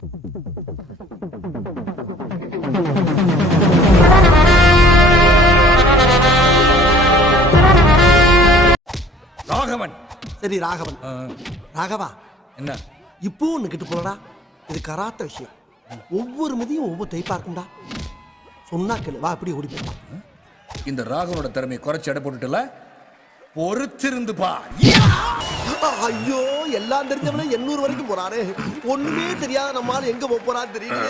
ராகவன். சரி ராகவன். ராகவா, என்ன இப்போ ஒன்று கிட்டு போலடா. இது கராத்த விஷயம். ஒவ்வொரு முதியும் ஒவ்வொரு டைப்பா இருக்கும்டா. சொன்னா கேளு, வா அப்படி ஓடி போயிடலாம். இந்த ராகவனோட திறமையை குறைச்சு எடை போட்டுட்டுல பொறுத்திருந்து பா. ஐயோ, எல்லாம் தெரிஞ்சவனே 800 வரைக்கும் போறாரு. ஒண்ணுமே தெரியாத நம்மால எங்க போறான்னு தெரியல.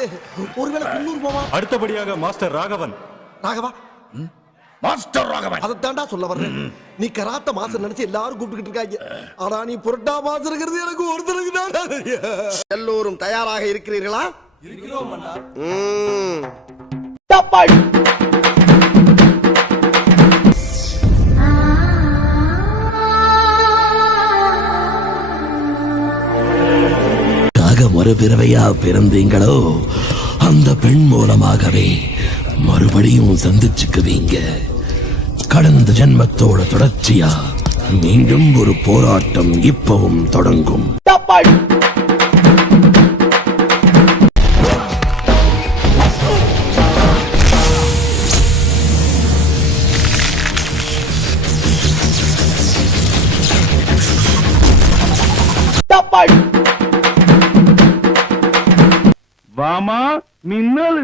ஒருவேளை 300 போவா. அடுத்தபடியாக மாஸ்டர் ராகவன். ராகவா, மாஸ்டர் ராகவன். அதைத்தாண்டா சொல்ல வர்றேன். நீ கராத்த மாஸ்டர் நினைச்சு எல்லாரும் கூப்பிட்டுக்கிட்டு இருக்காங்க. ஆனா நீ புரட்டா மாஸ்டர் இருக்கிறது எனக்கு ஒருத்தருக்கு தான். எல்லோரும் தயாராக இருக்கிறீர்களா? இருக்கிறோம் அண்ணா. தப்பாய். மறுபிறவையா பிறந்தீங்களோ அந்த பெண் மூலமாகவே மறுபடியும் சந்திச்சுக்குவீங்க. கடந்த ஜென்மத்தோட தொடர்ச்சியா மீண்டும் ஒரு போராட்டம் இப்பவும் தொடங்கும். வாமா மின்னல்.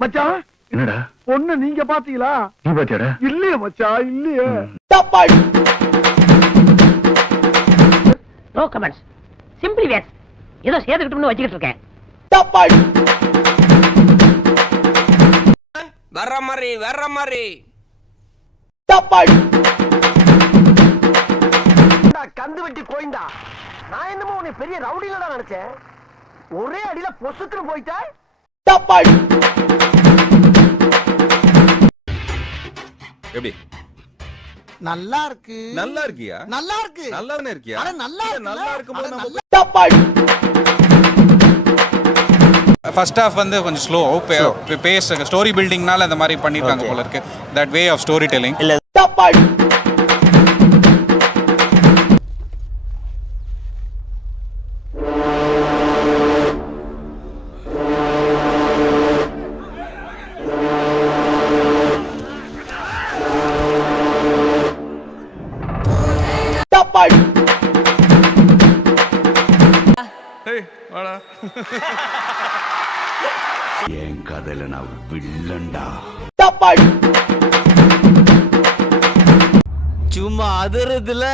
மச்சான், என்னடா பொண்ணு நீங்க பாத்தீங்களா? நீ பாத்தியாடா? இல்லையே மச்சான், இல்லையே. No comments. Simply waste. ஏதோ சேர்த்துக்கிட்டோம்னு வச்சுக்கிட்டு இருக்கேன். வர்ற மாதிரி கந்து வெட்டி கோயிந்தா. நான் என்னமோ உன்னை பெரிய ரவுடில தான் நினைச்சேன். ஒரே அடியில பொசுக்குன்னு போயிட்டா. எப்படி? நல்லா இருக்கு. நல்லா இருக்கியா? நல்லா இருக்கு. நல்லா தானே இருக்கியா? அட நல்லா இருக்கு. நல்லா இருக்கும்போது நம்ம ஃபர்ஸ்ட் ஹாஃப் வந்து கொஞ்சம் ஸ்லோ பேஸ் ஸ்டோரி பில்டிங்னால அந்த மாதிரி பண்ணிருக்காங்க போல இருக்கு. That way of story telling. என் கதையில நான் வில்லண்டா. சும்மா அதிரதுல.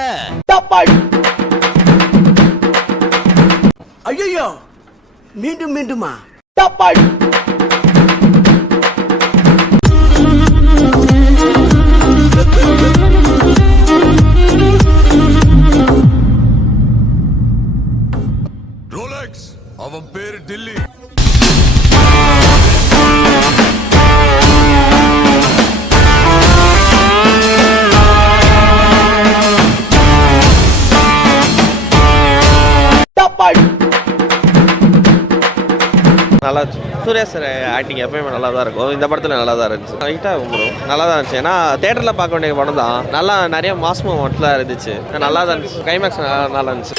ஐயோ, மீண்டும் மீண்டுமா? ரோலெக்ஸ், அவன் பேரு டில்லி. நல்லா சூர்யா சார் ஆக்டிங் எப்பயுமே நல்லா தான் இருக்கும். இந்த படத்தில் நல்லா தான் இருந்துச்சு. லைட்டாக நல்லா தான் இருந்துச்சு. ஏன்னா தேட்டரில் பார்க்க வேண்டிய படம் தான். நல்லா நிறைய மாஸ் மூமெண்ட்லாம் இருந்துச்சு. நல்லா தான் இருந்துச்சு. கிளைமேக்ஸ் நல்லா இருந்துச்சு.